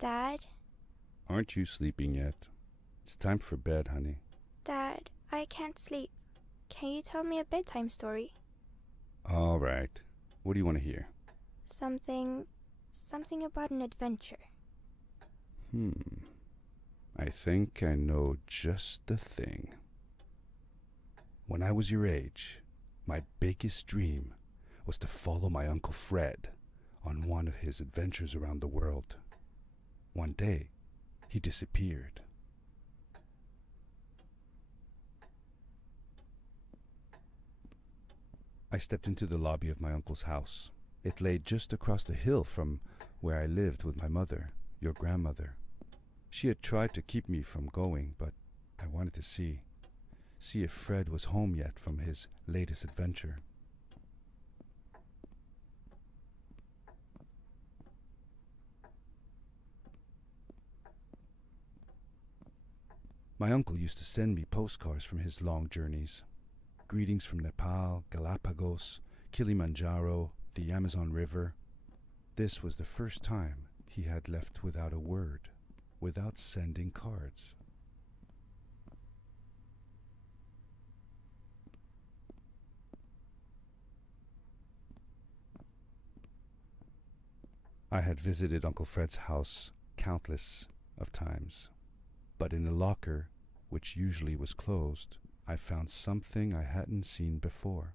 Dad? Aren't you sleeping yet? It's time for bed, honey. Dad, I can't sleep. Can you tell me a bedtime story? All right. What do you want to hear? Something about an adventure. I think I know just the thing. When I was your age, my biggest dream was to follow my Uncle Fred on one of his adventures around the world. One day, he disappeared. I stepped into the lobby of my uncle's house. It lay just across the hill from where I lived with my mother, your grandmother. She had tried to keep me from going, but I wanted to see if Fred was home yet from his latest adventure. My uncle used to send me postcards from his long journeys. Greetings from Nepal, Galapagos, Kilimanjaro, the Amazon River. This was the first time he had left without a word, without sending cards. I had visited Uncle Fred's house countless of times, but in the locker, which usually was closed, I found something I hadn't seen before.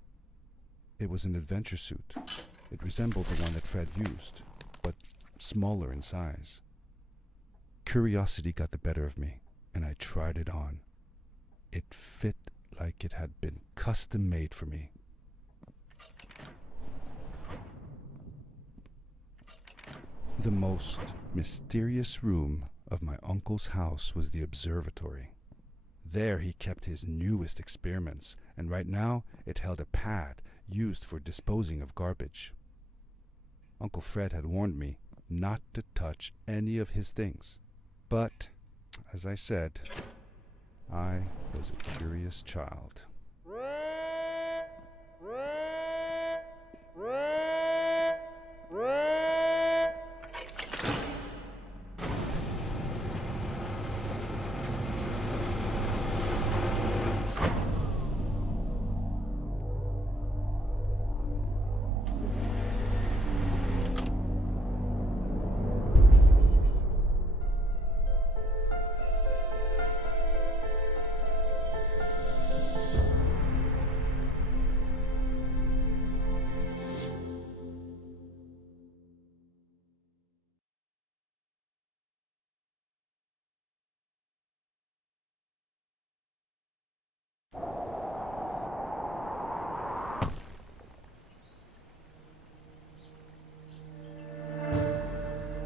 It was an adventure suit. It resembled the one that Fred used, but smaller in size. Curiosity got the better of me, and I tried it on. It fit like it had been custom made for me. The most mysterious room of my uncle's house was the observatory. There he kept his newest experiments, and right now it held a pad used for disposing of garbage. Uncle Fred had warned me not to touch any of his things. But, as I said, I was a curious child.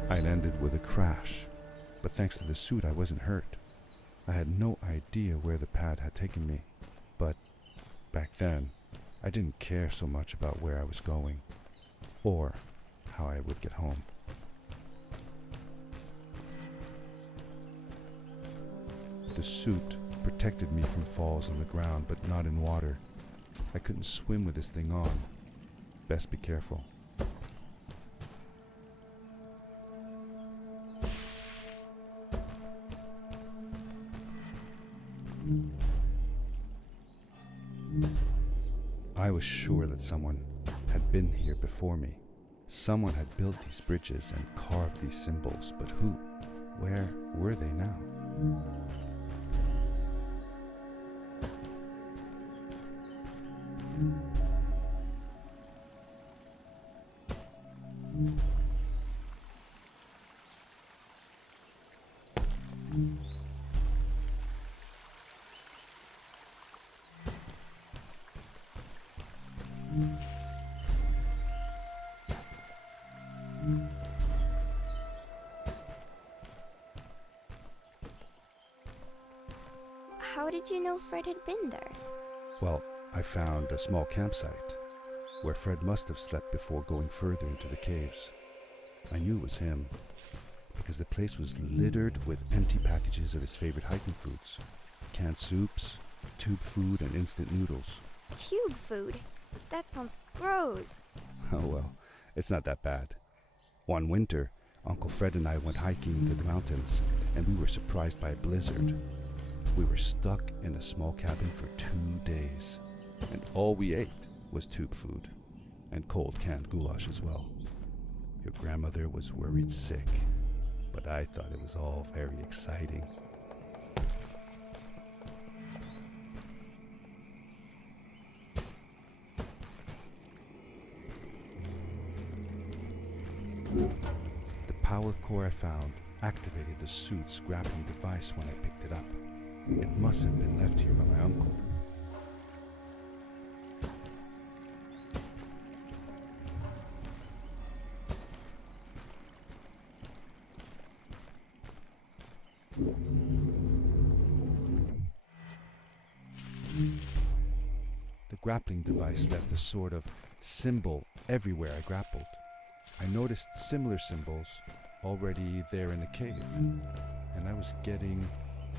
I landed with a crash, but thanks to the suit I wasn't hurt. I had no idea where the pad had taken me, but back then I didn't care so much about where I was going, or how I would get home. The suit protected me from falls on the ground, but not in water. I couldn't swim with this thing on. Best be careful. I was sure that someone had been here before me. Someone had built these bridges and carved these symbols, but who? Where were they now? How did you know Fred had been there? Well, I found a small campsite where Fred must have slept before going further into the caves. I knew it was him because the place was littered with empty packages of his favorite hiking foods. Canned soups, tube food, and instant noodles. Tube food? That sounds gross. Oh well, it's not that bad. One winter, Uncle Fred and I went hiking into the mountains, and we were surprised by a blizzard. We were stuck in a small cabin for 2 days, and all we ate was tube food, and cold canned goulash as well. Your grandmother was worried sick, but I thought it was all very exciting. The power core I found activated the suit's grappling device when I picked it up. It must have been left here by my uncle. The grappling device left a sort of symbol everywhere I grappled. I noticed similar symbols already there in the cave, and I was getting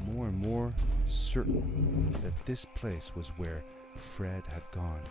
more and more certain that this place was where Fred had gone.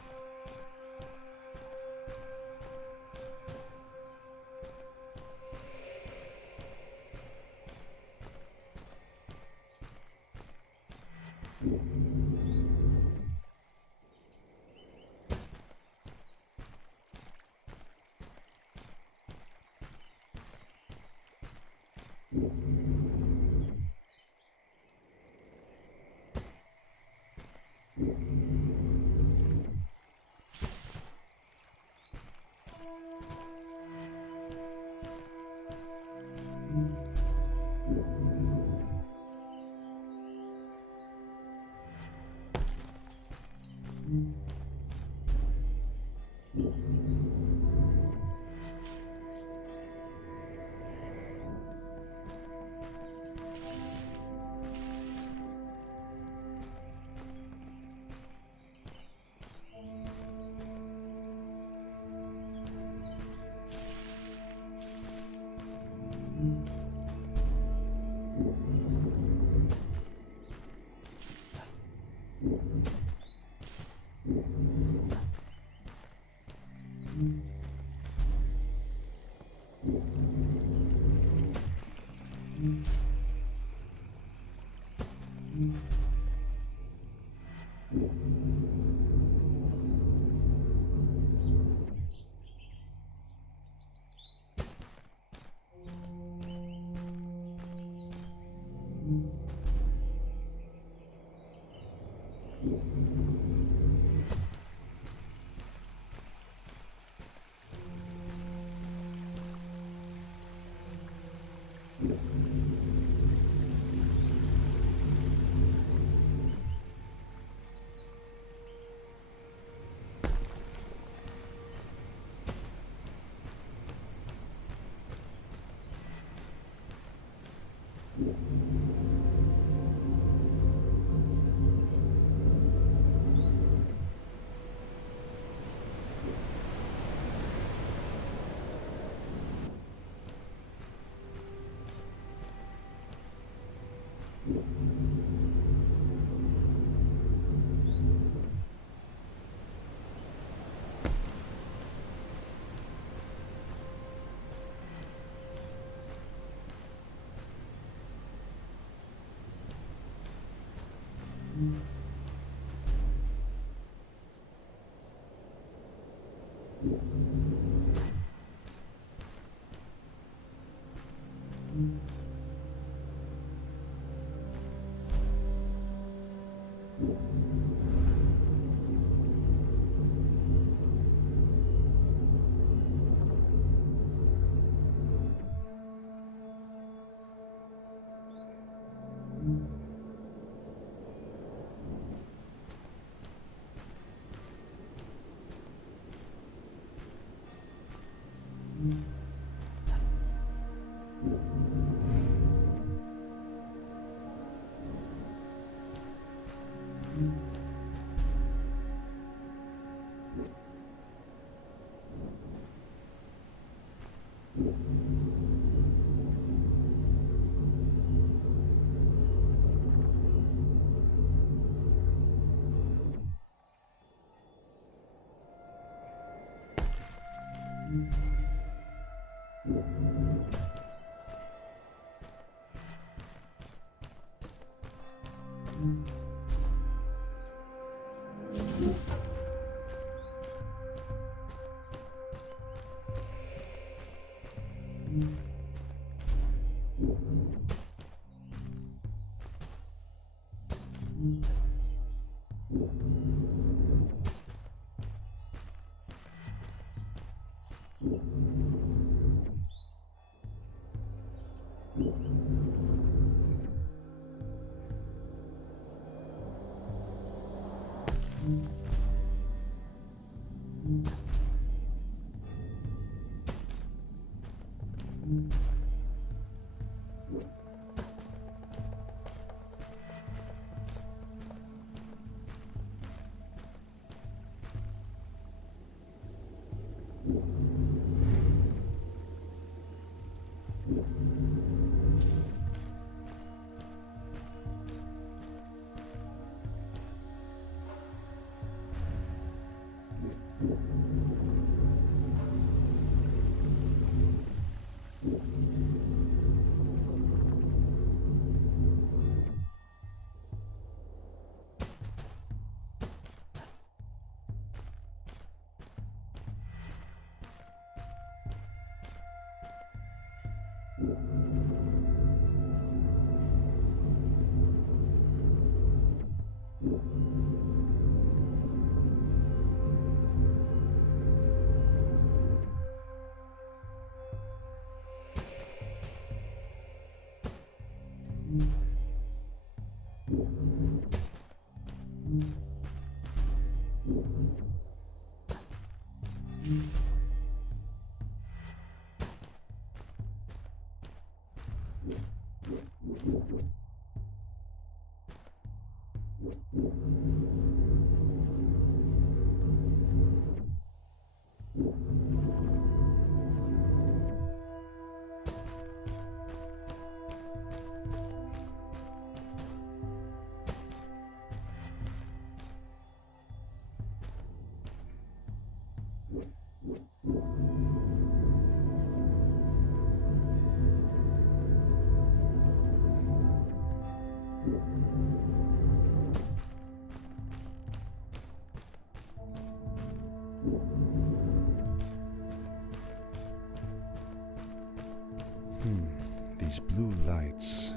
These blue lights.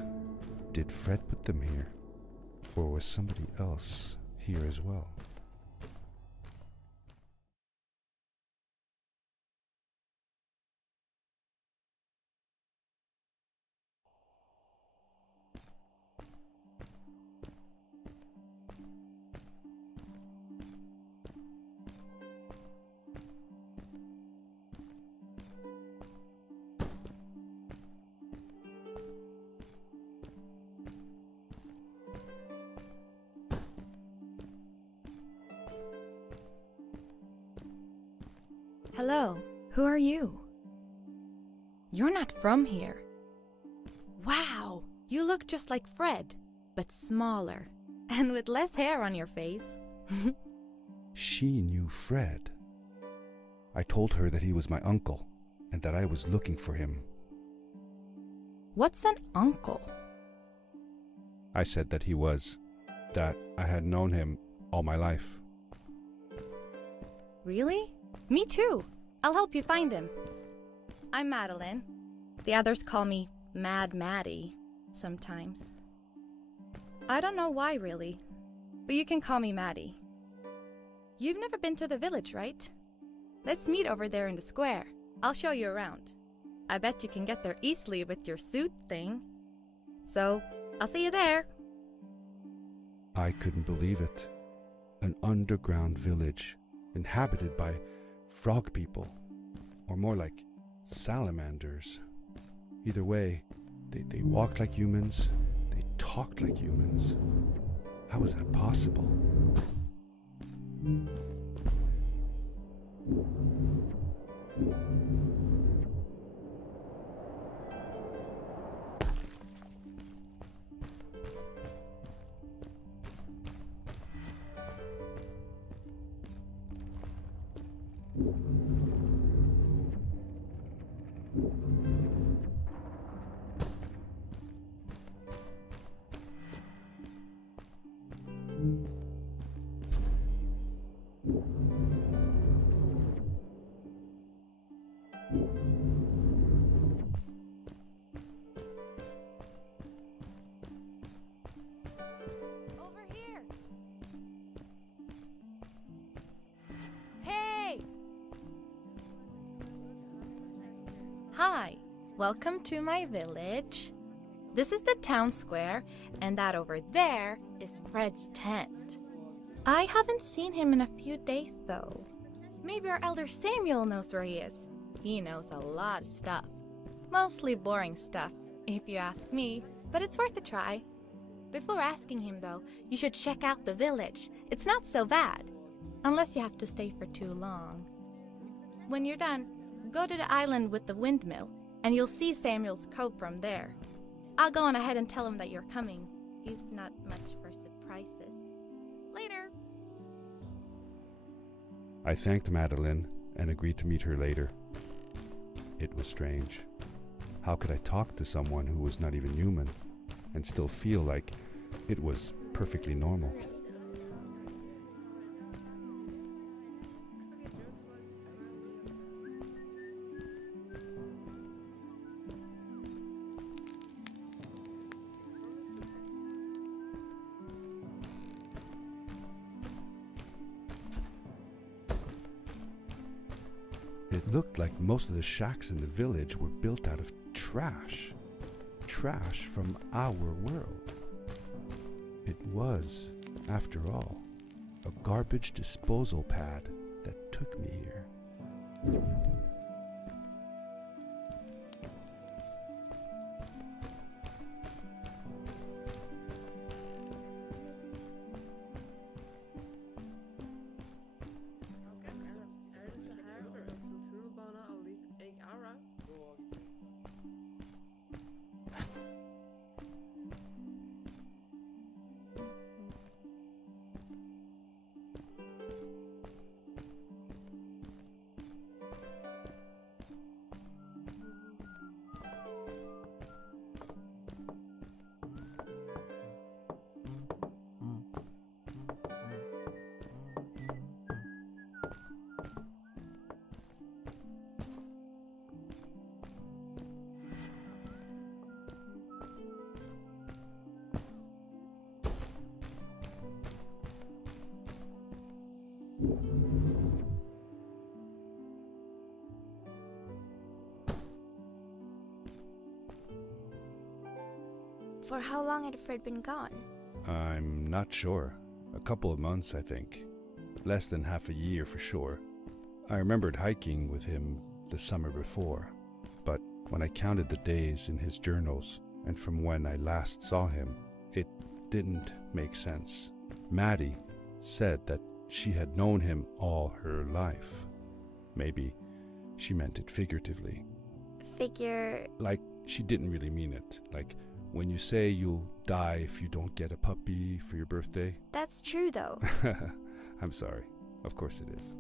Did Fred put them here? Or was somebody else here as well? Hello, who are you? You're not from here. Wow, you look just like Fred, but smaller, and with less hair on your face. She knew Fred. I told her that he was my uncle, and that I was looking for him. What's an uncle? I said that he was, that I had known him all my life. Really? Me too. I'll help you find him. I'm Madeline. The others call me Mad Maddie sometimes. I don't know why, really, but you can call me Maddie. You've never been to the village, right? Let's meet over there in the square. I'll show you around. I bet you can get there easily with your suit thing. So, I'll see you there. I couldn't believe it. An underground village, inhabited by frog people, or more like salamanders. Either way, they walked like humans, they talked like humans. How is that possible? Hi, welcome to my village. This is the town square, and that over there is Fred's tent. I haven't seen him in a few days, though. Maybe our elder Samuel knows where he is. He knows a lot of stuff. Mostly boring stuff, if you ask me, but it's worth a try. Before asking him, though, you should check out the village. It's not so bad, unless you have to stay for too long. When you're done, go to the island with the windmill, and you'll see Samuel's cove from there. I'll go on ahead and tell him that you're coming. He's not much for surprises. Later! I thanked Madeline and agreed to meet her later. It was strange. How could I talk to someone who was not even human and still feel like it was perfectly normal? It looked like most of the shacks in the village were built out of trash. Trash from our world. It was, after all, a garbage disposal pad that took me here. For how long had Fred been gone? I'm not sure. A couple of months, I think. Less than half a year for sure. I remembered hiking with him the summer before, but when I counted the days in his journals and from when I last saw him, it didn't make sense. Maddie said that she had known him all her life. Maybe she meant it figuratively. Like she didn't really mean it. Like when you say you'll die if you don't get a puppy for your birthday. That's true, though. I'm sorry. Of course it is.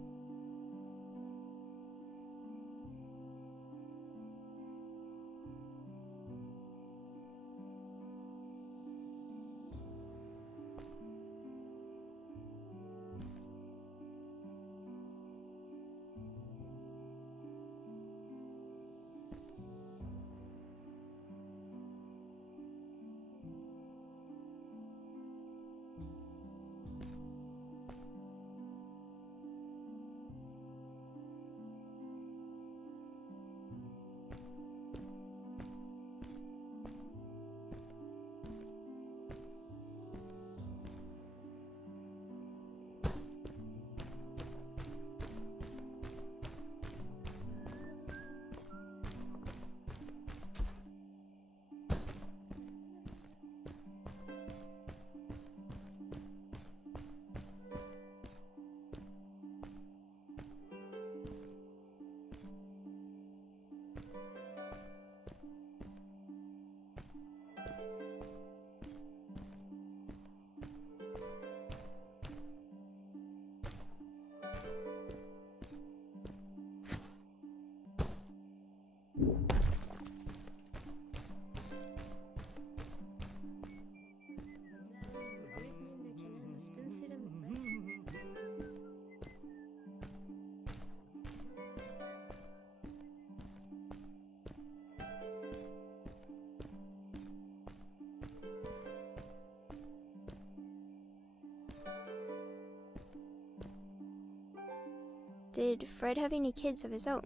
Did Fred have any kids of his own?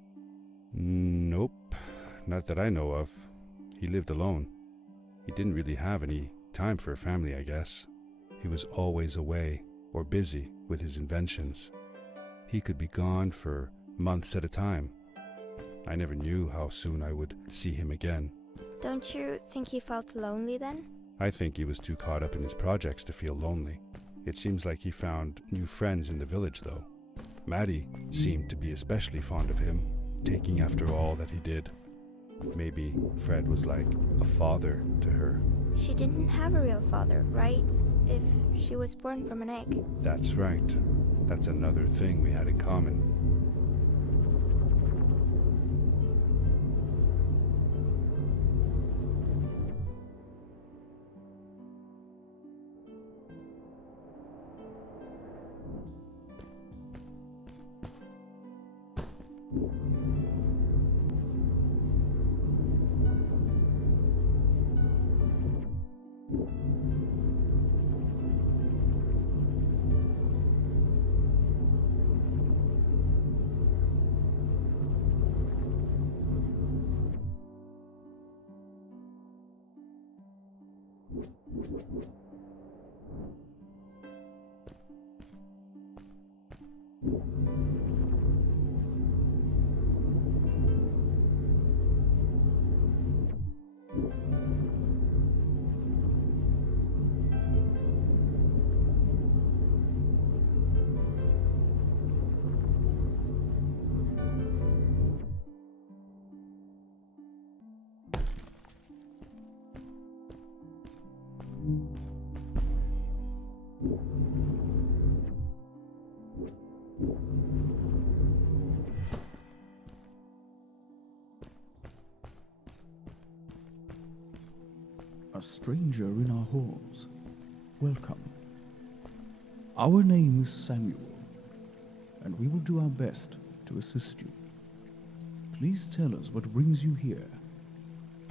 Nope, Not that I know of. He lived alone. He didn't really have any time for a family, I guess. He was always away or busy with his inventions. He could be gone for months at a time. I never knew how soon I would see him again. Don't you think he felt lonely then? I think he was too caught up in his projects to feel lonely. It seems like he found new friends in the village, though. Maddie seemed to be especially fond of him, taking after all that he did. Maybe Fred was like a father to her. She didn't have a real father, right? If she was born from an egg. That's right. That's another thing we had in common. A stranger in our halls. Welcome. Our name is Samuel, and we will do our best to assist you. Please tell us what brings you here.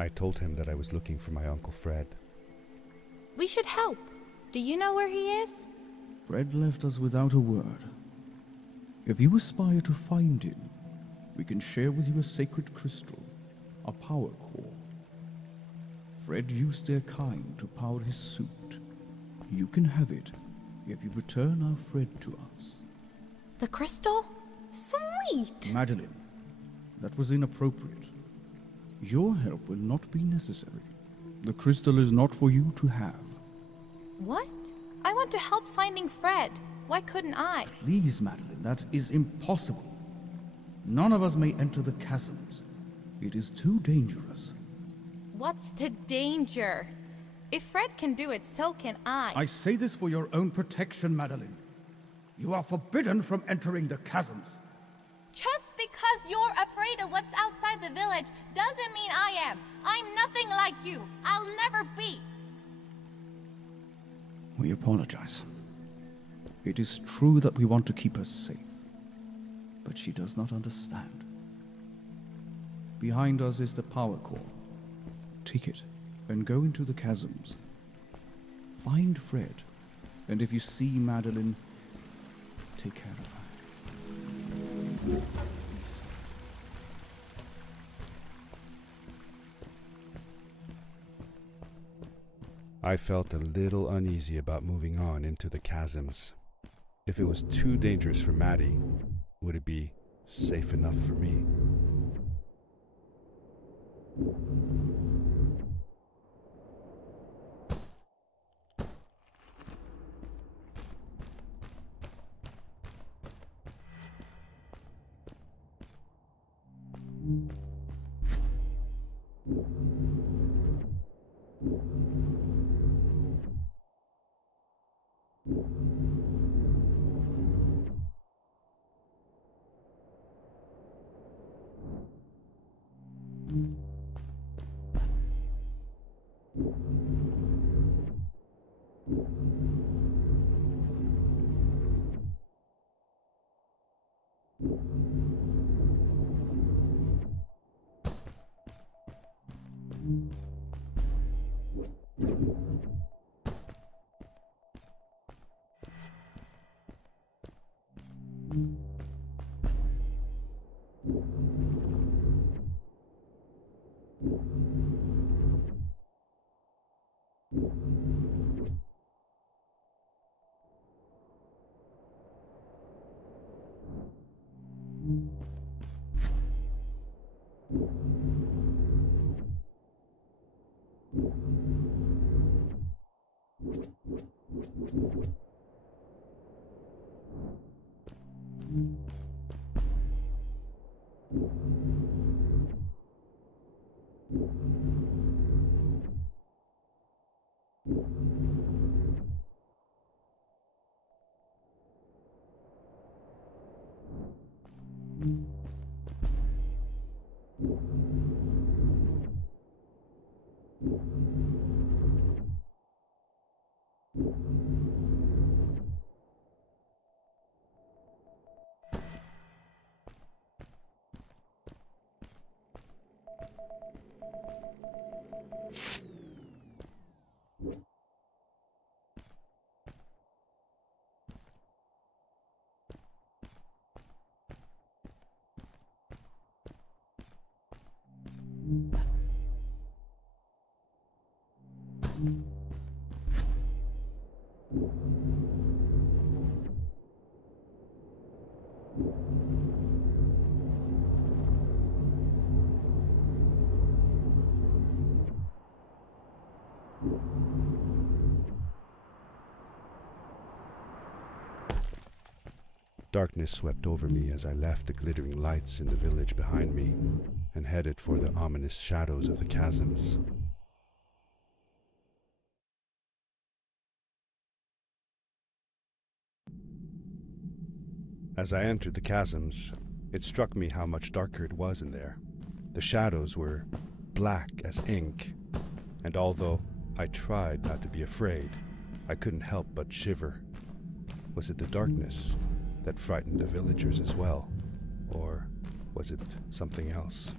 I told him that I was looking for my Uncle Fred. We should help. Do you know where he is? Fred left us without a word. If you aspire to find him, we can share with you a sacred crystal, a power core. Fred used their kind to power his suit. You can have it if you return our Fred to us. The crystal? Sweet! Madeline, that was inappropriate. Your help will not be necessary. The crystal is not for you to have. What? I want to help finding Fred. Why couldn't I? Please, Madeline, that is impossible. None of us may enter the chasms. It is too dangerous. What's the danger? If Fred can do it, so can I. I say this for your own protection, Madeline. You are forbidden from entering the chasms. Just because you're afraid of what's outside the village doesn't mean I am. I'm nothing like you. I'll never be. We apologize. It is true that we want to keep her safe, but she does not understand. Behind us is the power core. Take it and go into the chasms. Find Fred, and if you see Madeline, take care of her. I felt a little uneasy about moving on into the chasms. If it was too dangerous for Maddie, would it be safe enough for me? Darkness swept over me as I left the glittering lights in the village behind me and headed for the ominous shadows of the chasms. As I entered the chasms, it struck me how much darker it was in there. The shadows were black as ink, and although I tried not to be afraid, I couldn't help but shiver. Was it the darkness that frightened the villagers as well, or was it something else?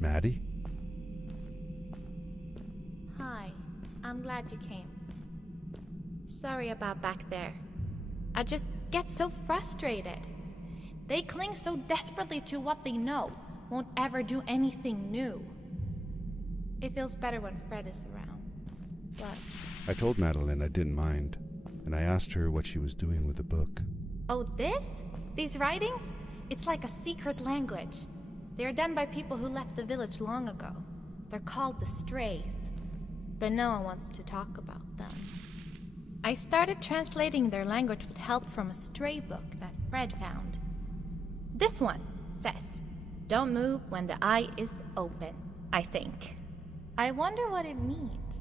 Maddie? Hi, I'm glad you came. Sorry about back there. I just get so frustrated. They cling so desperately to what they know, won't ever do anything new. It feels better when Fred is around, but... I told Madeline I didn't mind, and I asked her what she was doing with the book. Oh, this? These writings? It's like a secret language. They're done by people who left the village long ago. They're called the Strays, but no one wants to talk about them. I started translating their language with help from a stray book that Fred found. This one says, "Don't move when the eye is open," I think. I wonder what it means.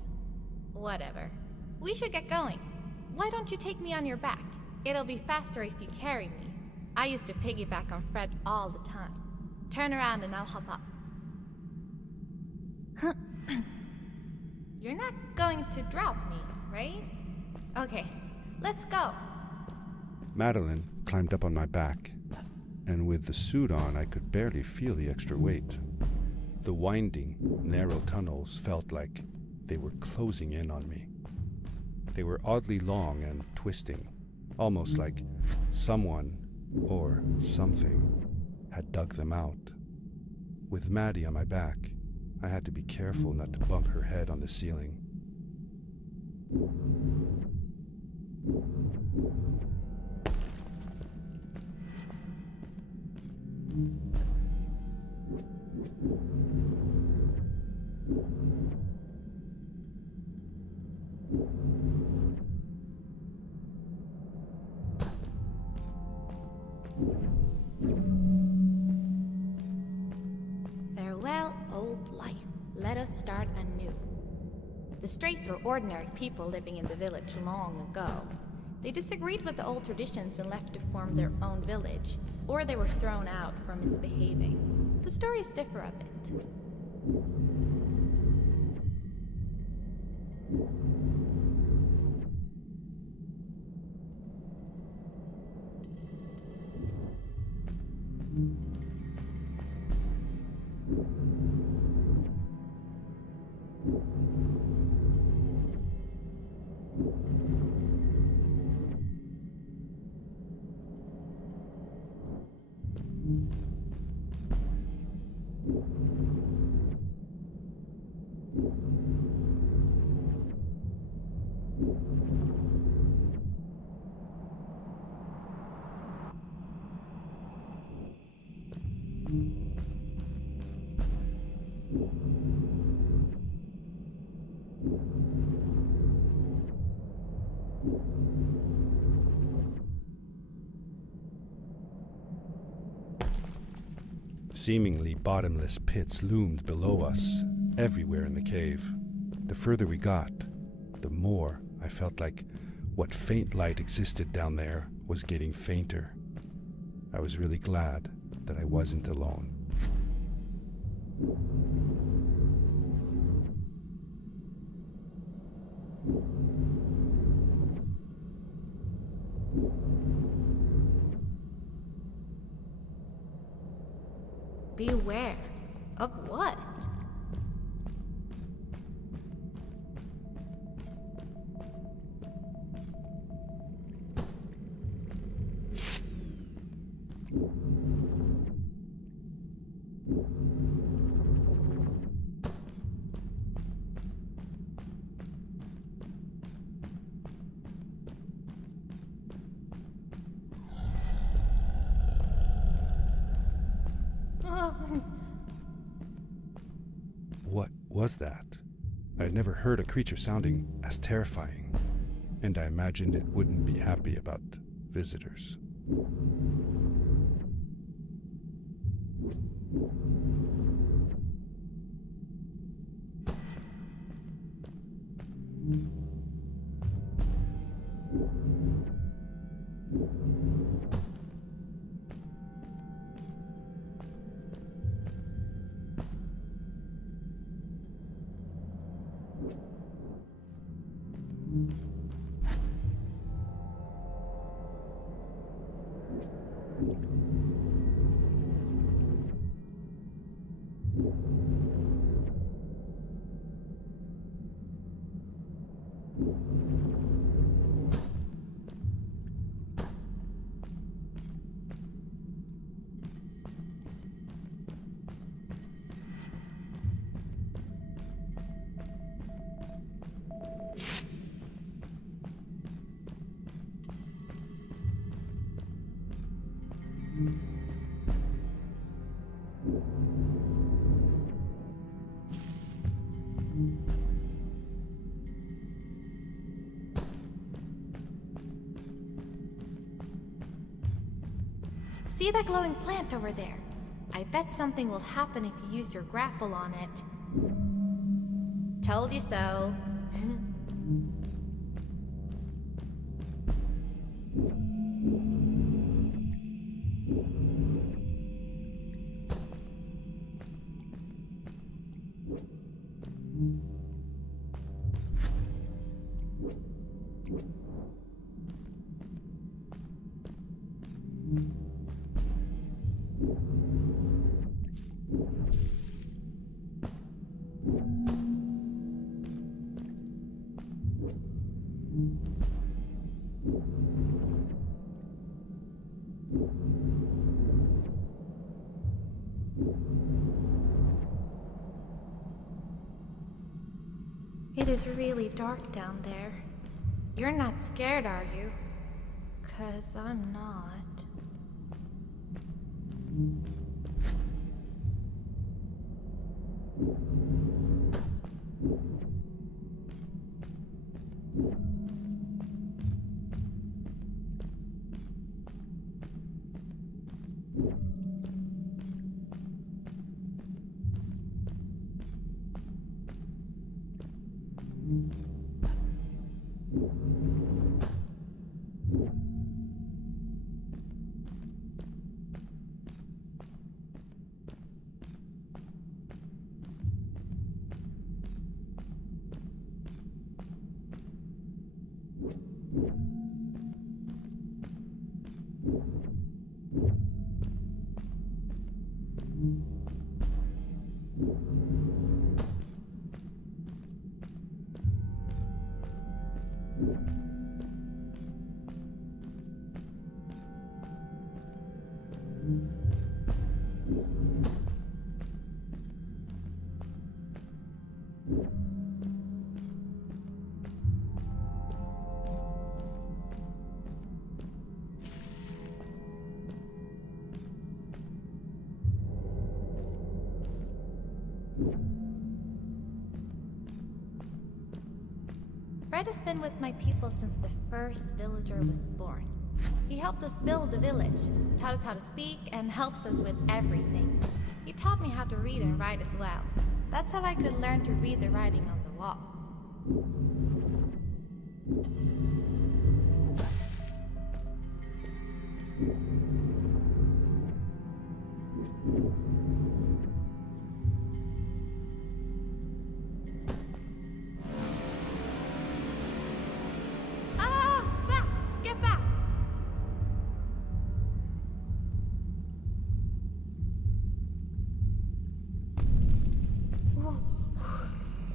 Whatever. We should get going. Why don't you take me on your back? It'll be faster if you carry me. I used to piggyback on Fred all the time. Turn around and I'll hop up. You're not going to drop me, right? Okay, let's go. Madeline climbed up on my back, and with the suit on, I could barely feel the extra weight. The winding, narrow tunnels felt like they were closing in on me. They were oddly long and twisting, almost like someone or something had dug them out. With Maddie on my back, I had to be careful not to bump her head on the ceiling. Farewell, old life. Let us start anew. The Strays were ordinary people living in the village long ago. They disagreed with the old traditions and left to form their own village, or they were thrown out for misbehaving. The stories differ a bit. Seemingly bottomless pits loomed below us, everywhere in the cave. The further we got, the more I felt like what faint light existed down there was getting fainter. I was really glad that I wasn't alone. Beware. Of what? What was that? I had never heard a creature sounding as terrifying, and I imagined it wouldn't be happy about visitors. See that glowing plant over there? I bet something will happen if you use your grapple on it. Told you so. It is really dark down there. You're not scared, are you? 'Cause I'm not. Fred has been with my people since the first villager was born. He helped us build the village, taught us how to speak, and helps us with everything. He taught me how to read and write as well. That's how I could learn to read the writing on the walls.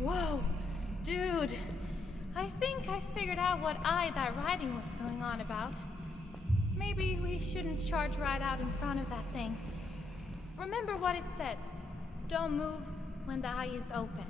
Whoa, dude. I think I figured out what that writing was going on about. Maybe we shouldn't charge right out in front of that thing. Remember what it said. Don't move when the eye is open.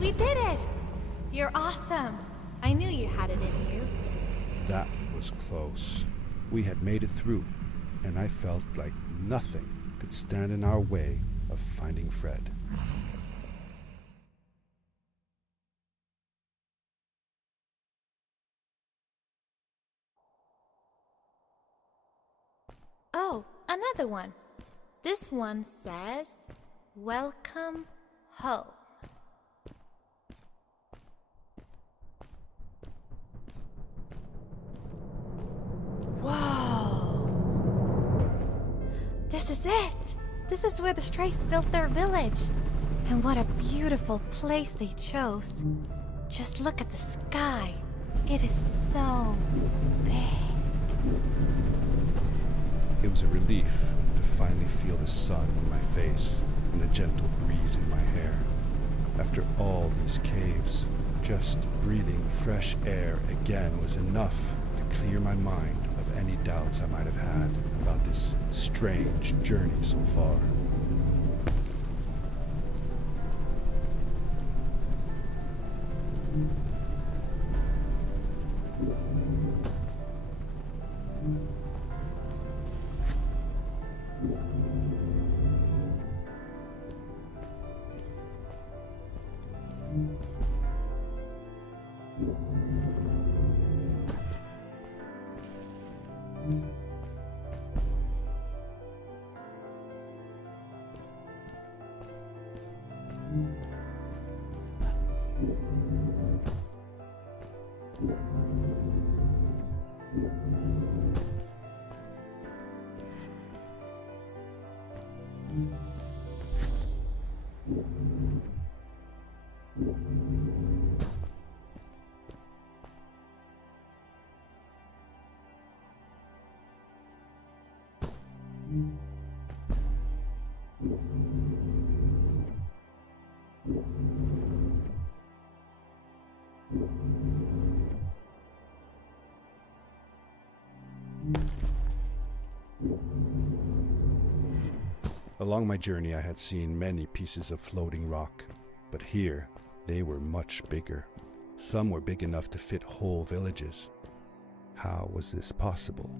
We did it! You're awesome. I knew you had it in you. That was close. We had made it through, and I felt like nothing could stand in our way of finding Fred. Oh, another one. This one says, "Welcome home." Whoa! This is it! This is where the Strays built their village. And what a beautiful place they chose. Just look at the sky. It is so big. It was a relief to finally feel the sun on my face and a gentle breeze in my hair. After all these caves, just breathing fresh air again was enough to clear my mind of any doubts I might have had about this strange journey so far. Along my journey I had seen many pieces of floating rock, but here they were much bigger. Some were big enough to fit whole villages. How was this possible?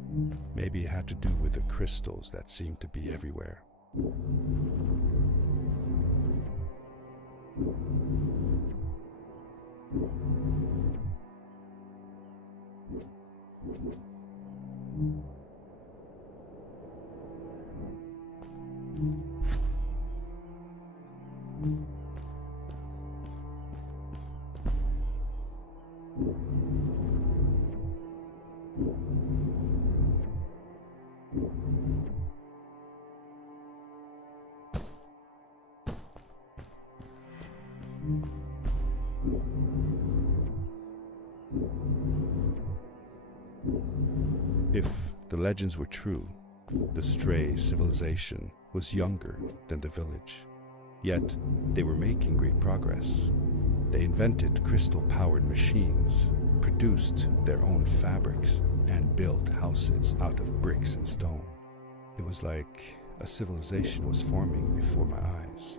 Maybe it had to do with the crystals that seemed to be everywhere. If the legends were true, the Stray civilization was younger than the village. Yet, they were making great progress. They invented crystal-powered machines, produced their own fabrics, and built houses out of bricks and stone. It was like a civilization was forming before my eyes.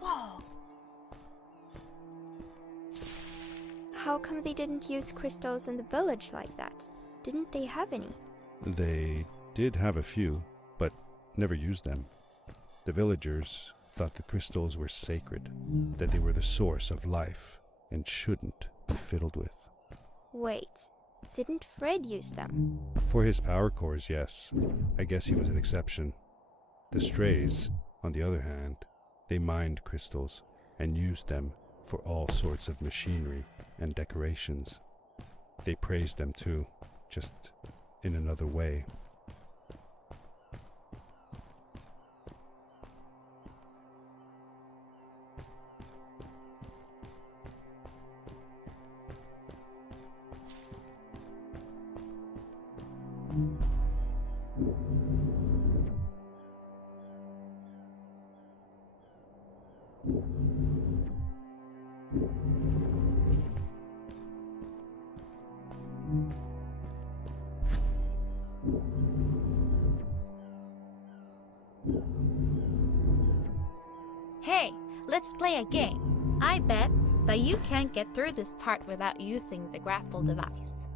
Whoa! How come they didn't use crystals in the village like that? Didn't they have any? They did have a few, but never used them. The villagers thought the crystals were sacred, that they were the source of life and shouldn't be fiddled with. Wait, didn't Fred use them? For his power cores, yes. I guess he was an exception. The Strays, on the other hand, they mined crystals and used them for all sorts of machinery and decorations. They praised them too, just in another way. Hey, let's play a game. I bet that you can't get through this part without using the grapple device.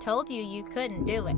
Told you you couldn't do it.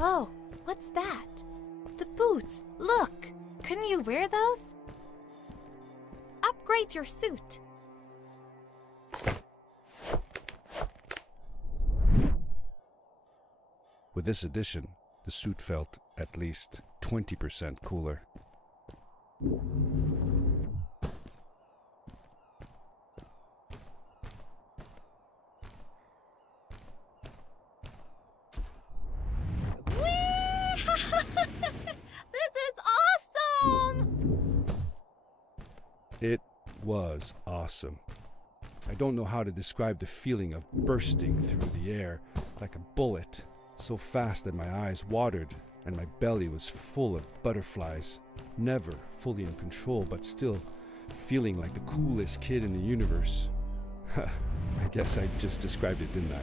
Oh, what's that? The boots! Look! Couldn't you wear those? Upgrade your suit! With this addition, the suit felt at least 20% cooler. This is awesome! It was awesome. I don't know how to describe the feeling of bursting through the air like a bullet, so fast that my eyes watered and my belly was full of butterflies, never fully in control, but still feeling like the coolest kid in the universe. I guess I just described it, didn't I?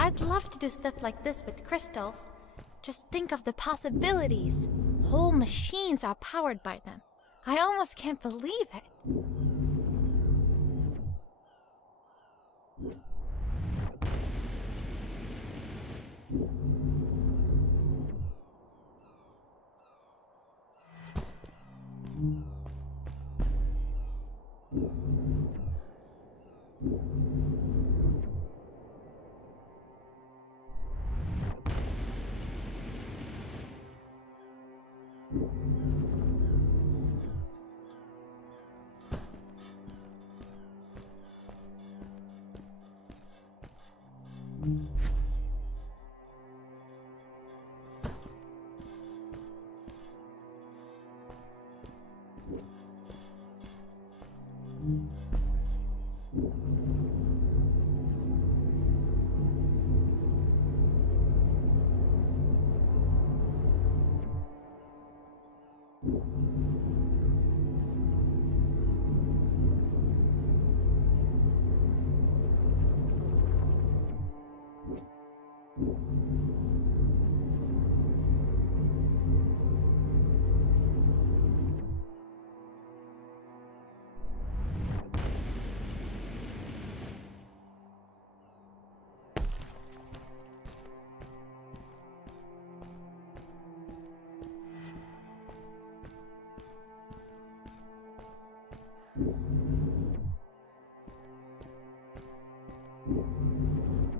I'd love to do stuff like this with crystals. Just think of the possibilities. Whole machines are powered by them. I almost can't believe it.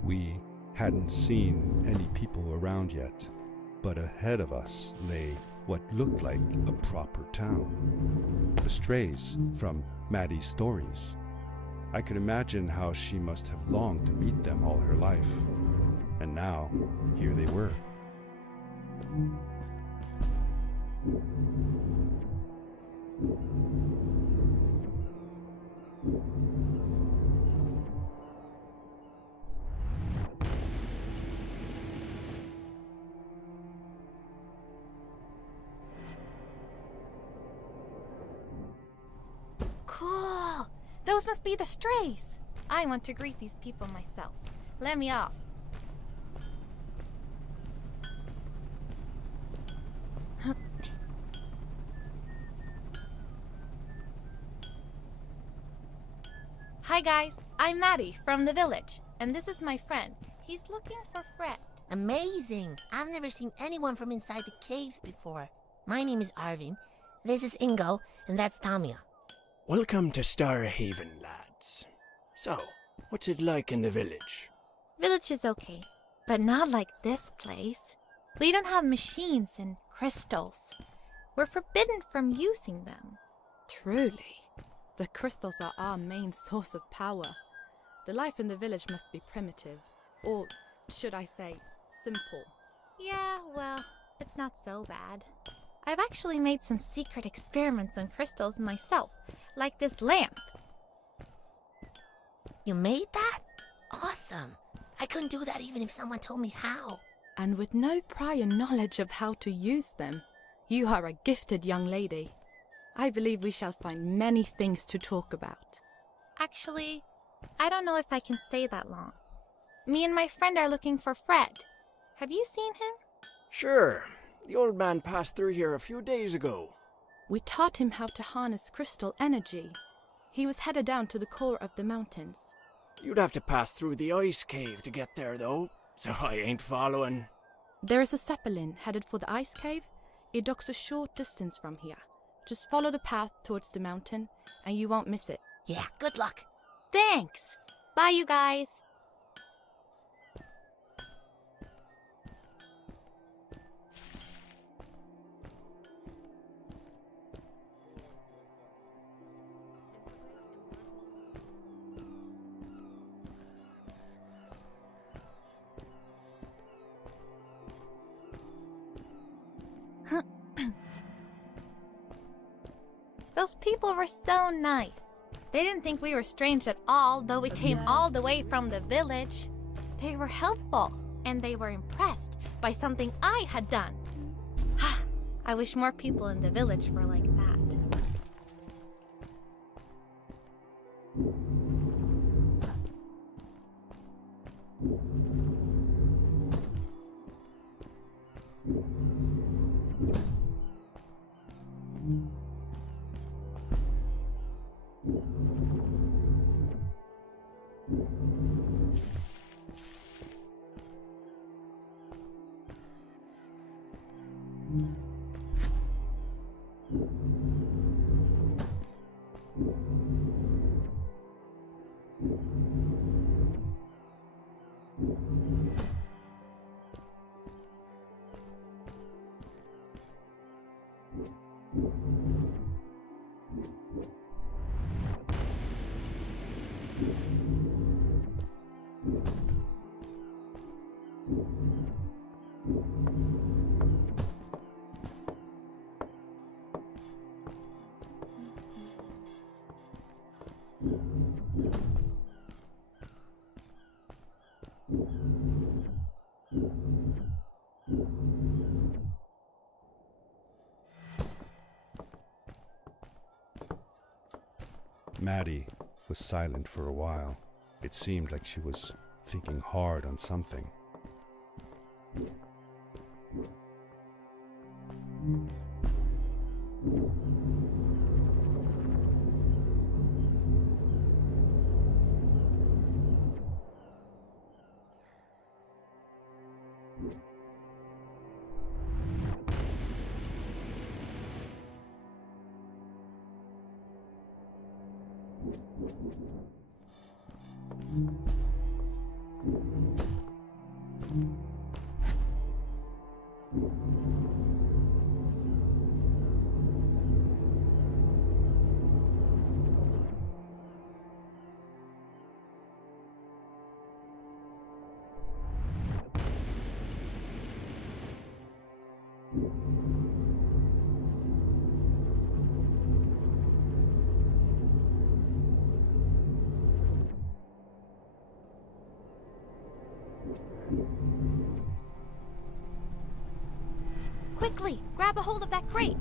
We hadn't seen any people around yet, but ahead of us lay what looked like a proper town. The strays from Maddie's stories. I could imagine how she must have longed to meet them all her life. And now, here they were. Cool! Those must be the strays. I want to greet these people myself. Let me off. Hi guys, I'm Maddie from the village, and this is my friend. He's looking for Fred. Amazing! I've never seen anyone from inside the caves before. My name is Arvin, this is Ingo, and that's Tamia. Welcome to Starhaven, lads. So, what's it like in the village? Village is okay, but not like this place. We don't have machines and crystals. We're forbidden from using them. Truly. The crystals are our main source of power. The life in the village must be primitive. Or, should I say, simple. Yeah, well, it's not so bad. I've actually made some secret experiments on crystals myself, like this lamp. You made that? Awesome! I couldn't do that even if someone told me how. And with no prior knowledge of how to use them, you are a gifted young lady. I believe we shall find many things to talk about. Actually, I don't know if I can stay that long. Me and my friend are looking for Fred. Have you seen him? Sure. The old man passed through here a few days ago. We taught him how to harness crystal energy. He was headed down to the core of the mountains. You'd have to pass through the ice cave to get there, though, so I ain't following. There is a Zeppelin headed for the ice cave. It docks a short distance from here. Just follow the path towards the mountain, and you won't miss it. Yeah, good luck. Thanks! Bye, you guys! Those people were so nice. They didn't think we were strange at all, though we came all the way from the village. They were helpful, and they were impressed by something I had done. I wish more people in the village were like that. Maddie was silent for a while. It seemed like she was thinking hard on something. Quickly, grab a hold of that crate.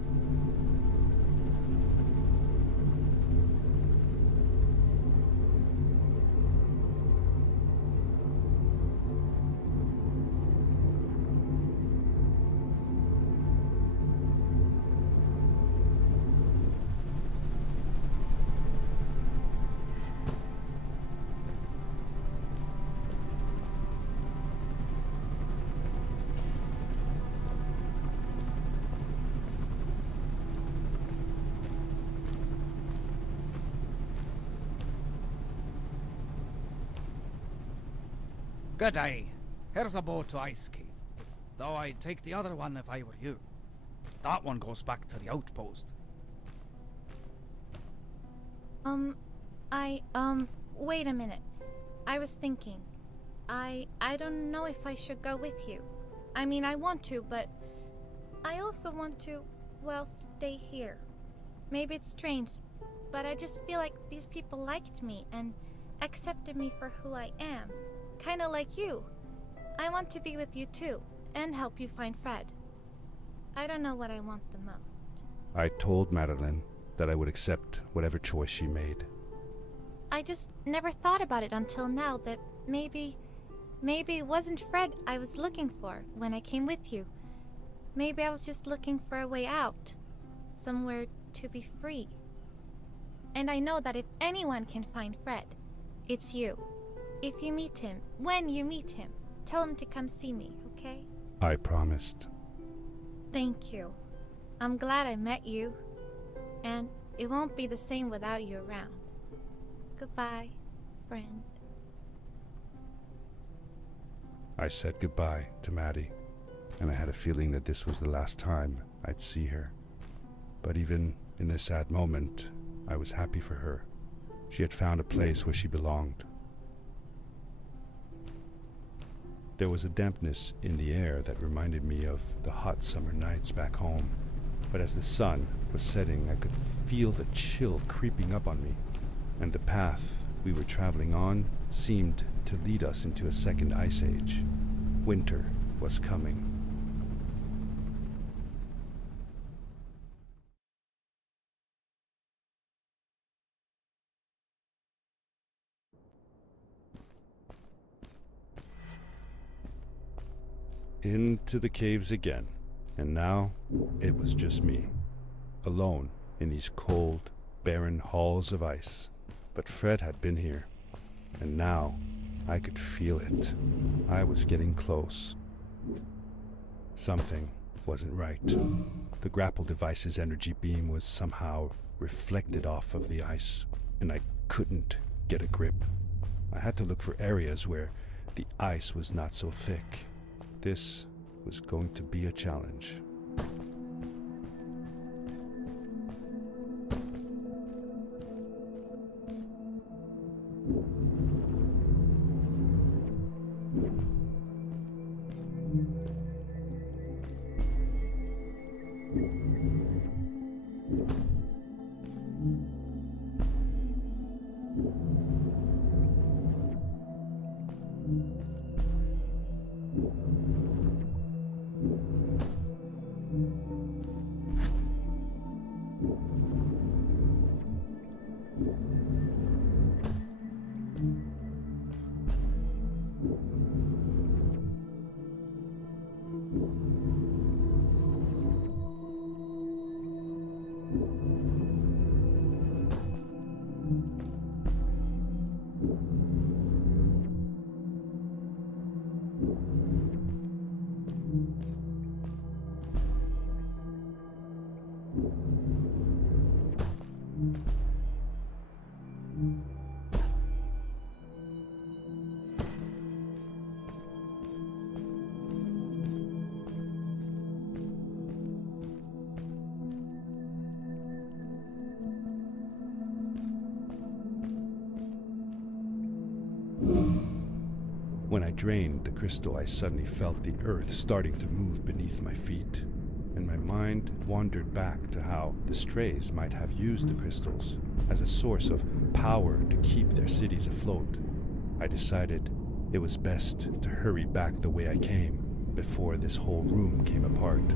Good day. Here's a boat to Ice Cave. Though I'd take the other one if I were you. That one goes back to the outpost. Wait a minute. I was thinking. I don't know if I should go with you. I mean, I want to, but I also want to, well, stay here. Maybe it's strange, but I just feel like these people liked me and accepted me for who I am. Kinda like you. I want to be with you too, and help you find Fred. I don't know what I want the most. I told Madeline that I would accept whatever choice she made. I just never thought about it until now that maybe it wasn't Fred I was looking for when I came with you. Maybe I was just looking for a way out. Somewhere to be free. And I know that if anyone can find Fred, it's you. If you meet him, when you meet him, tell him to come see me, okay? I promised. Thank you. I'm glad I met you. And it won't be the same without you around. Goodbye, friend. I said goodbye to Maddie, and I had a feeling that this was the last time I'd see her. But even in this sad moment, I was happy for her. She had found a place where she belonged. There was a dampness in the air that reminded me of the hot summer nights back home. But as the sun was setting, I could feel the chill creeping up on me, and the path we were traveling on seemed to lead us into a second ice age. Winter was coming. Into the caves again, and now it was just me, alone in these cold, barren halls of ice. But Fred had been here, and now I could feel it. I was getting close. Something wasn't right. The grapple device's energy beam was somehow reflected off of the ice, and I couldn't get a grip. I had to look for areas where the ice was not so thick. This was going to be a challenge. When I drained the crystal, I suddenly felt the earth starting to move beneath my feet, and my mind wandered back to how the Strays might have used the crystals as a source of power to keep their cities afloat. I decided it was best to hurry back the way I came before this whole room came apart.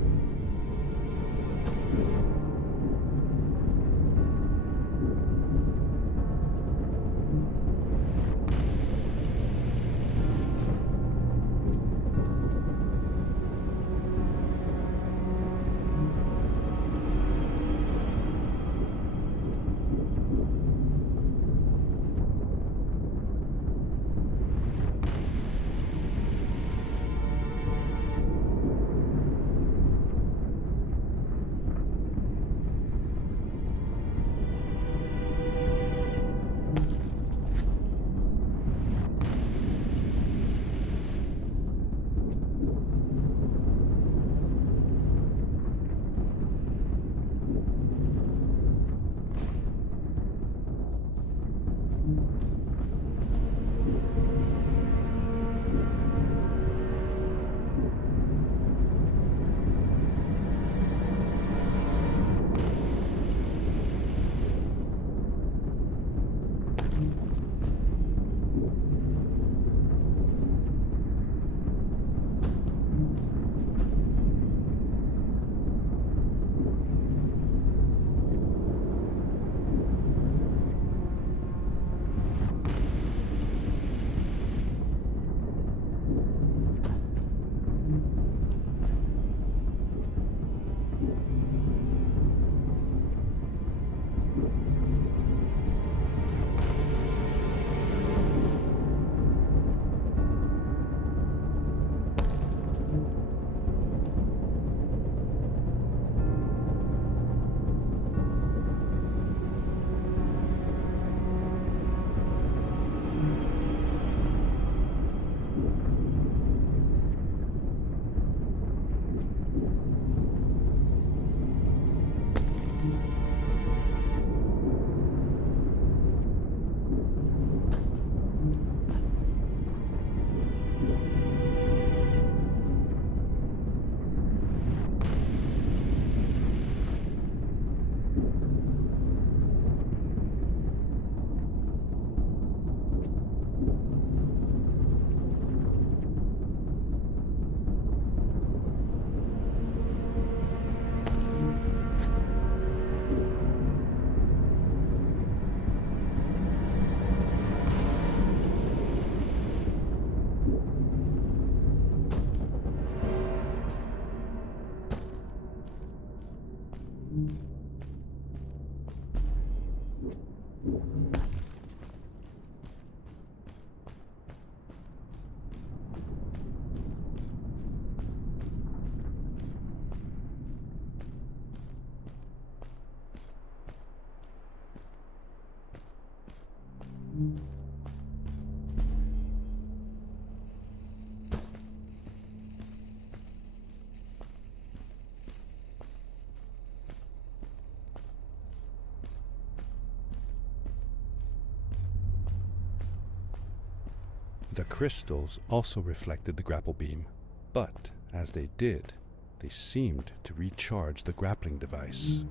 The crystals also reflected the grapple beam, but as they did, they seemed to recharge the grappling device.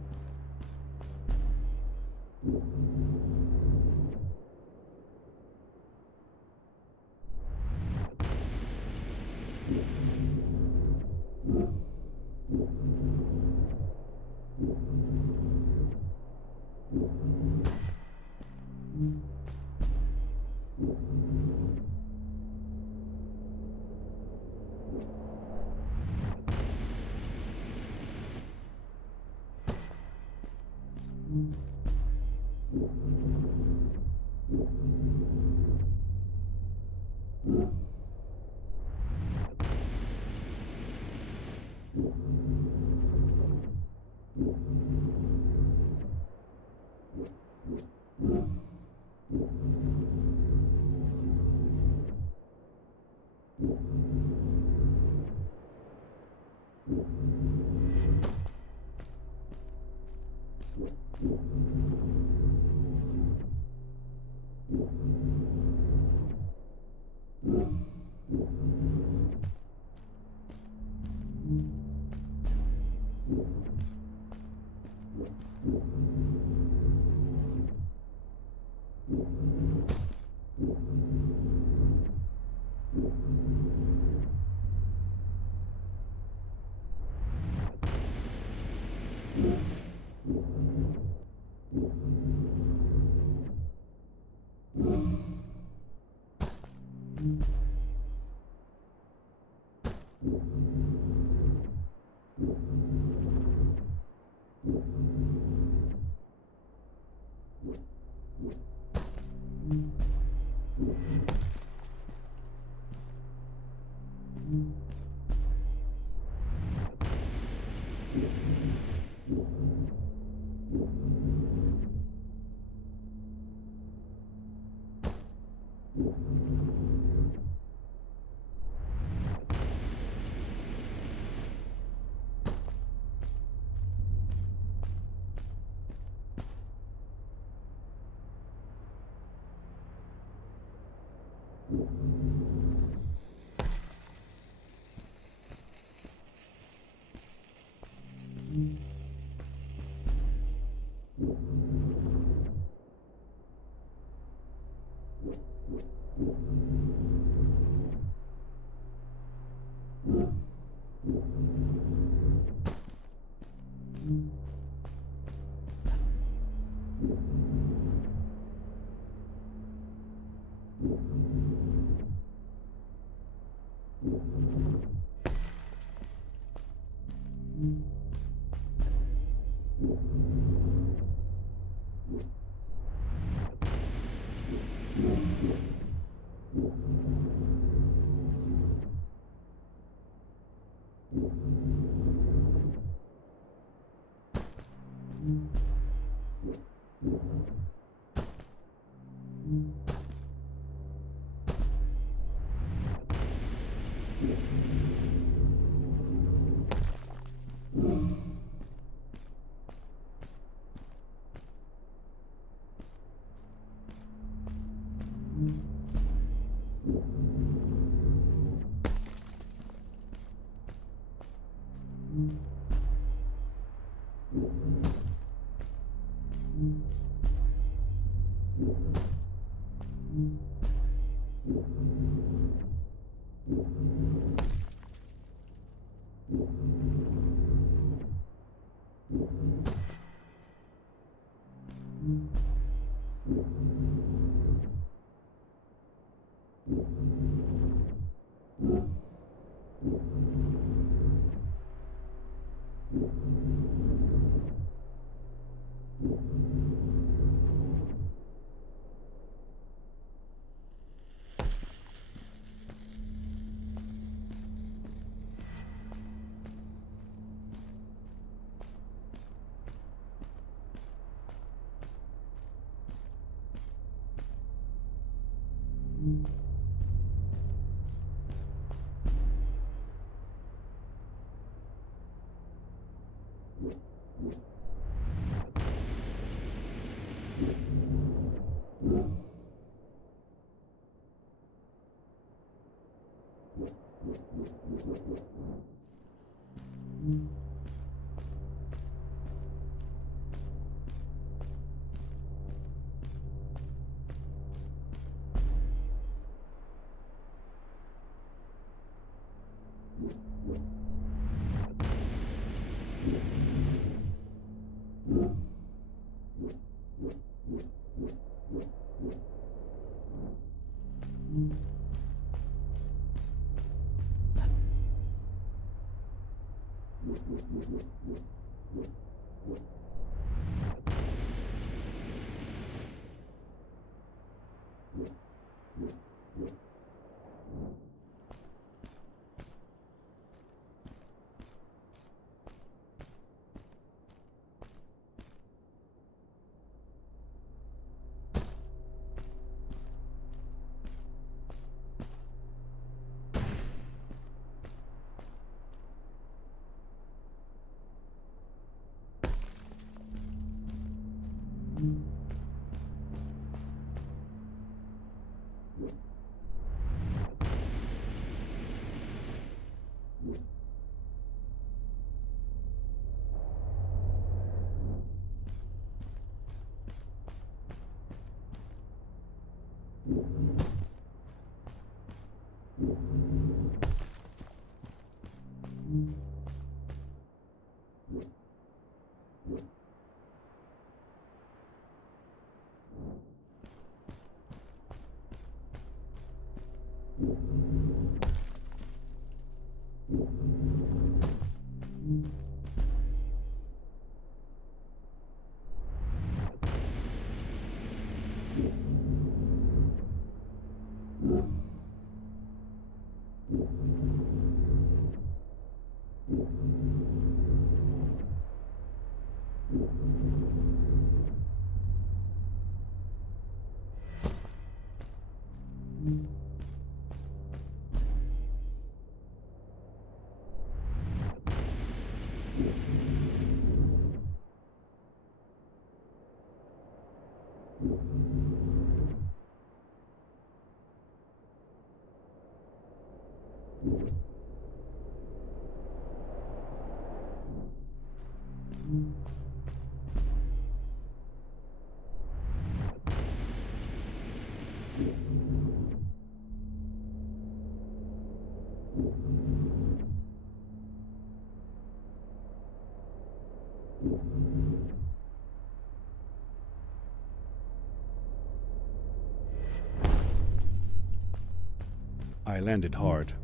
I landed hard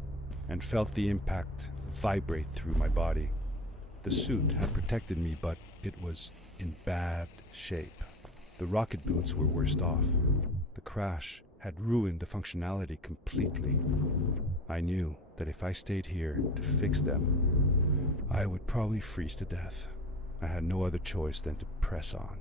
and felt the impact vibrate through my body. The suit had protected me, but it was in bad shape. The rocket boots were worst off. The crash had ruined the functionality completely. I knew that if I stayed here to fix them, I would probably freeze to death. I had no other choice than to press on.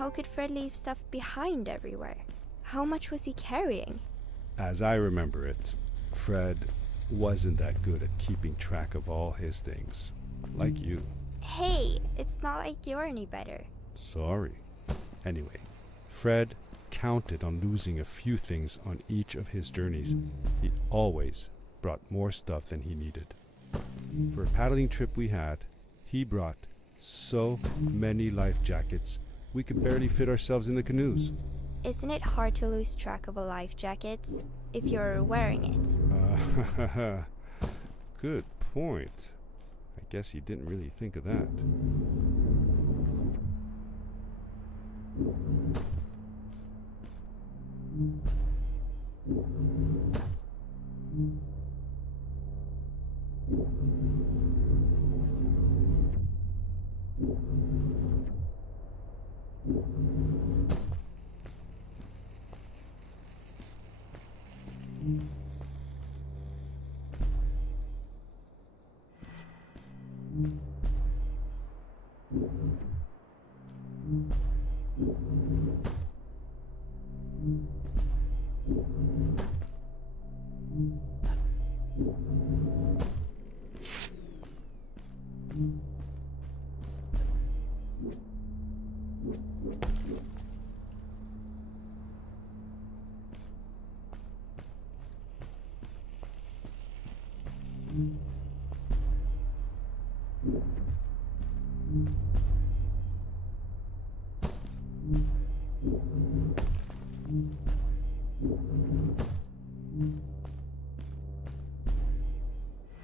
How could Fred leave stuff behind everywhere? How much was he carrying? As I remember it, Fred wasn't that good at keeping track of all his things. Like you. Hey, it's not like you're any better. Sorry. Anyway, Fred counted on losing a few things on each of his journeys. He always brought more stuff than he needed. For a paddling trip we had, he brought so many life jackets we could barely fit ourselves in the canoes. Isn't it hard to lose track of a life jacket if you're wearing it? Good point. I guess he didn't really think of that.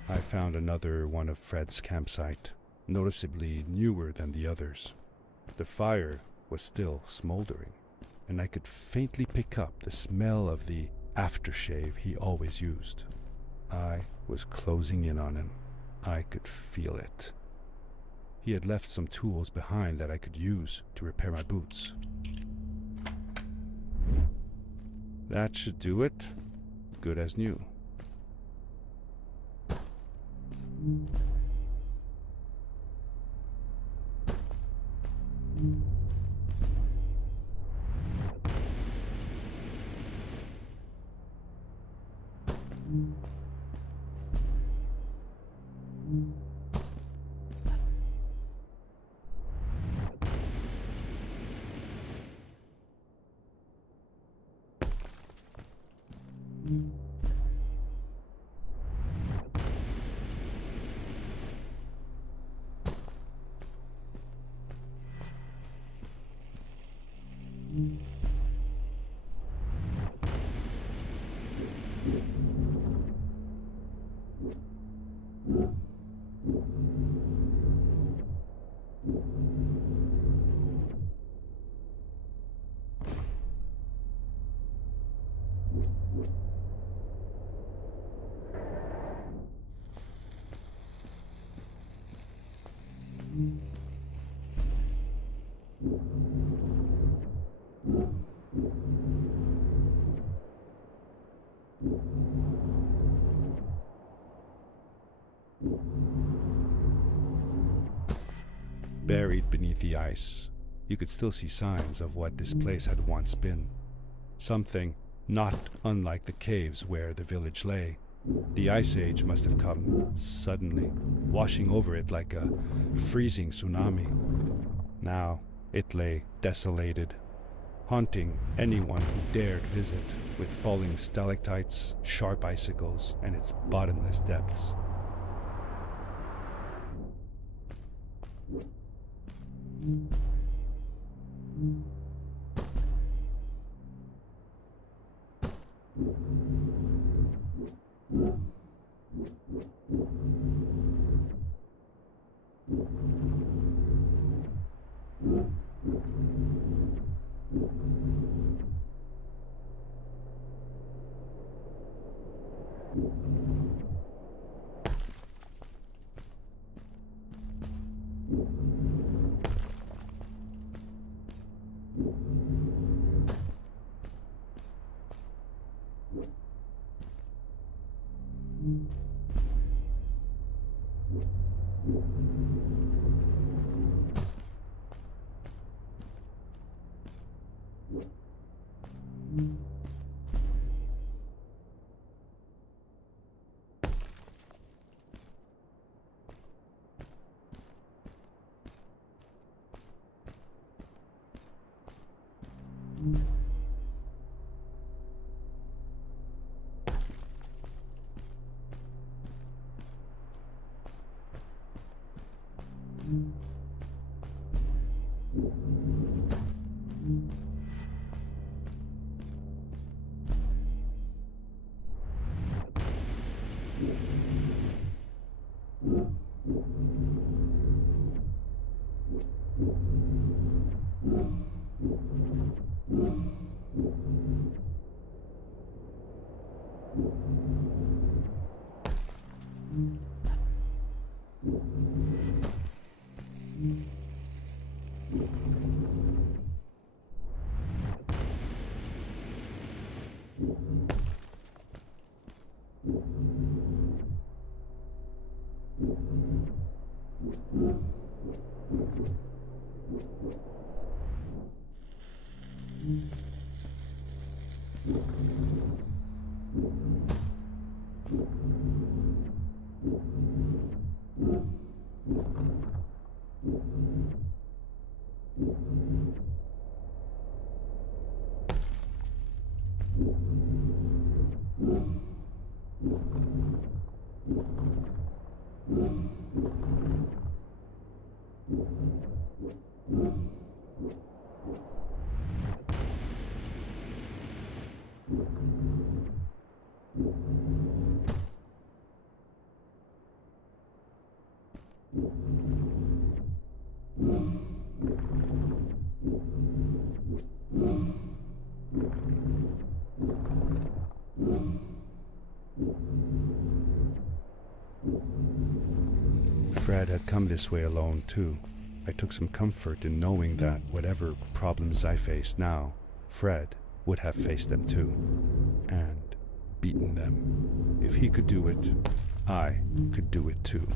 I found another one of Fred's campsite, noticeably newer than the others. The fire was still smoldering, and I could faintly pick up the smell of the aftershave he always used. I was closing in on him. I could feel it. He had left some tools behind that I could use to repair my boots. That should do it. Good as new. Buried beneath the ice, you could still see signs of what this place had once been. Something not unlike the caves where the village lay. The Ice Age must have come suddenly, washing over it like a freezing tsunami. Now it lay desolated, haunting anyone who dared visit, with falling stalactites, sharp icicles, and its bottomless depths. Fred had come this way alone, too. I took some comfort in knowing that whatever problems I faced now, Fred would have faced them too, and beaten them. If he could do it, I could do it too.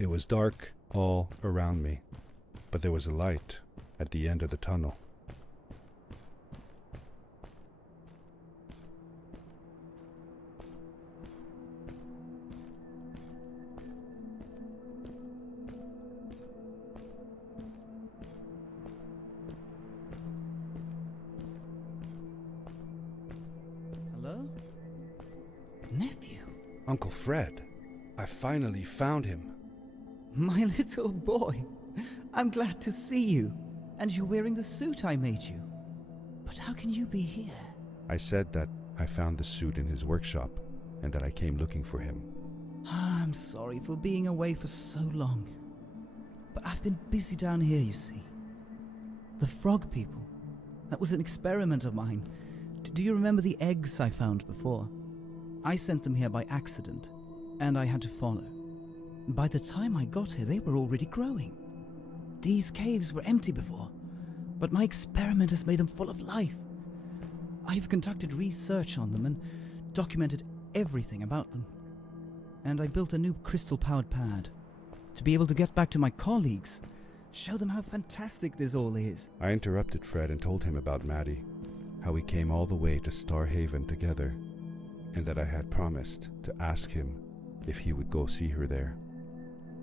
It was dark all around me, but there was a light at the end of the tunnel. Hello? Nephew? Uncle Fred, I finally found him. My little boy. I'm glad to see you. And you're wearing the suit I made you. But how can you be here? I said that I found the suit in his workshop and that I came looking for him. I'm sorry for being away for so long. But I've been busy down here, you see. The frog people. That was an experiment of mine. Do you remember the eggs I found before? I sent them here by accident, and I had to follow. By the time I got here, they were already growing. These caves were empty before, but my experiment has made them full of life. I've conducted research on them and documented everything about them. And I built a new crystal-powered pad to be able to get back to my colleagues, show them how fantastic this all is. I interrupted Fred and told him about Maddie, how we came all the way to Starhaven together, and that I had promised to ask him if he would go see her there.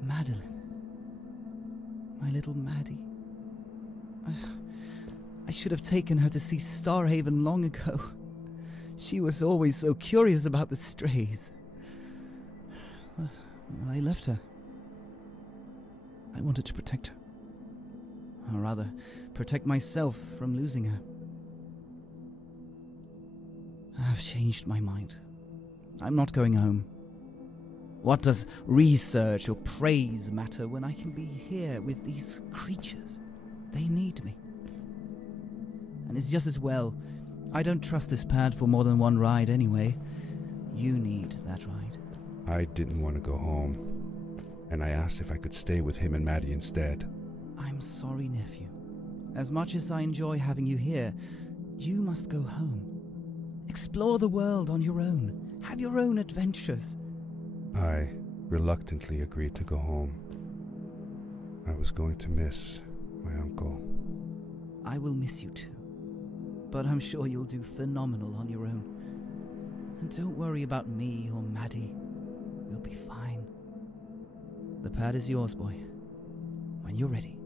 Madeline. My little Maddie. I should have taken her to see Starhaven long ago. She was always so curious about the strays. Well, I left her. I wanted to protect her. Or rather, protect myself from losing her. I've changed my mind. I'm not going home. What does research or praise matter when I can be here with these creatures? They need me. And it's just as well. I don't trust this pad for more than one ride anyway. You need that ride. I didn't want to go home, and I asked if I could stay with him and Maddie instead. I'm sorry, nephew. As much as I enjoy having you here, you must go home. Explore the world on your own. Have your own adventures. I reluctantly agreed to go home. I was going to miss my uncle. I will miss you too. But I'm sure you'll do phenomenal on your own. And don't worry about me or Maddie. We'll be fine. The pad is yours, boy. When you're ready.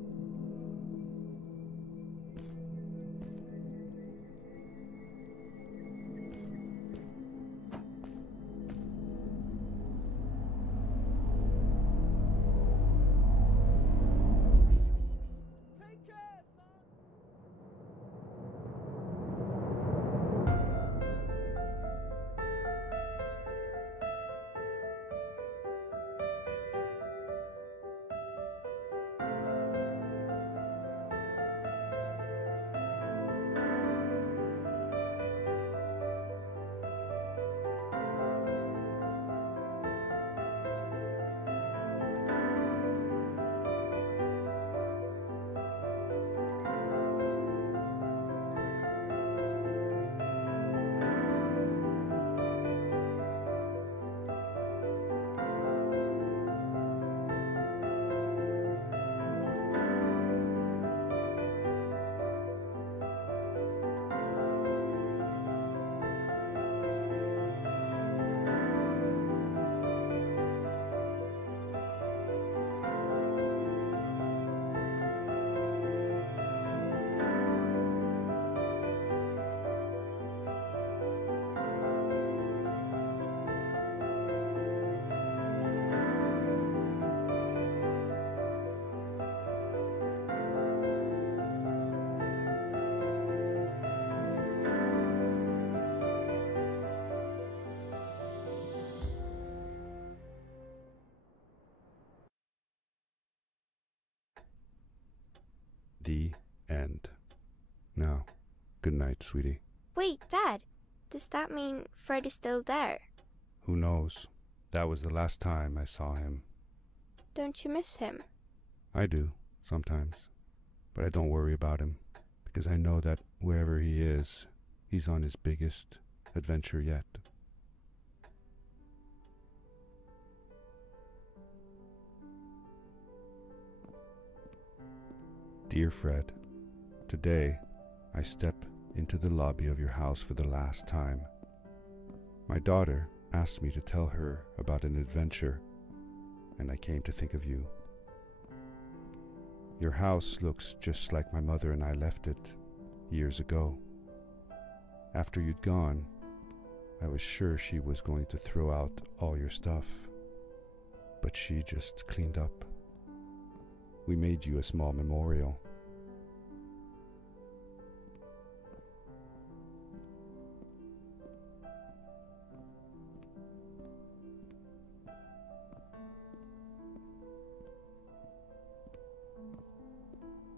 The end. Now, good night, sweetie. Wait, Dad. Does that mean Fred is still there? Who knows? That was the last time I saw him. Don't you miss him? I do, sometimes. But I don't worry about him, because I know that wherever he is, he's on his biggest adventure yet. Dear Fred, today I step into the lobby of your house for the last time. My daughter asked me to tell her about an adventure, and I came to think of you. Your house looks just like my mother and I left it years ago. After you'd gone, I was sure she was going to throw out all your stuff, but she just cleaned up. We made you a small memorial.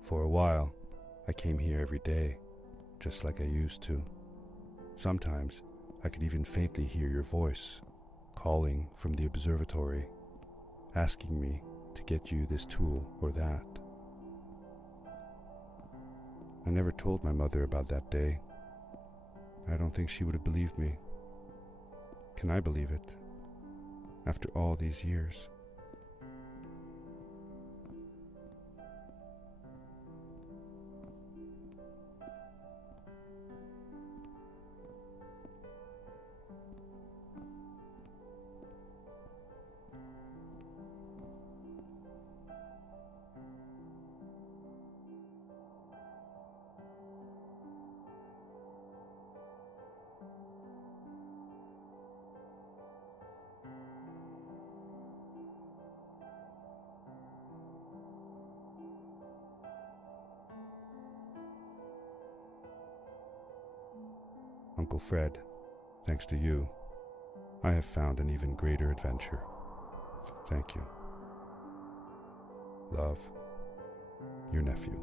For a while, I came here every day, just like I used to. Sometimes, I could even faintly hear your voice, calling from the observatory, asking me to get you this tool or that. I never told my mother about that day. I don't think she would have believed me. Can I believe it? After all these years. Uncle Fred, thanks to you, I have found an even greater adventure. Thank you. Love, your nephew.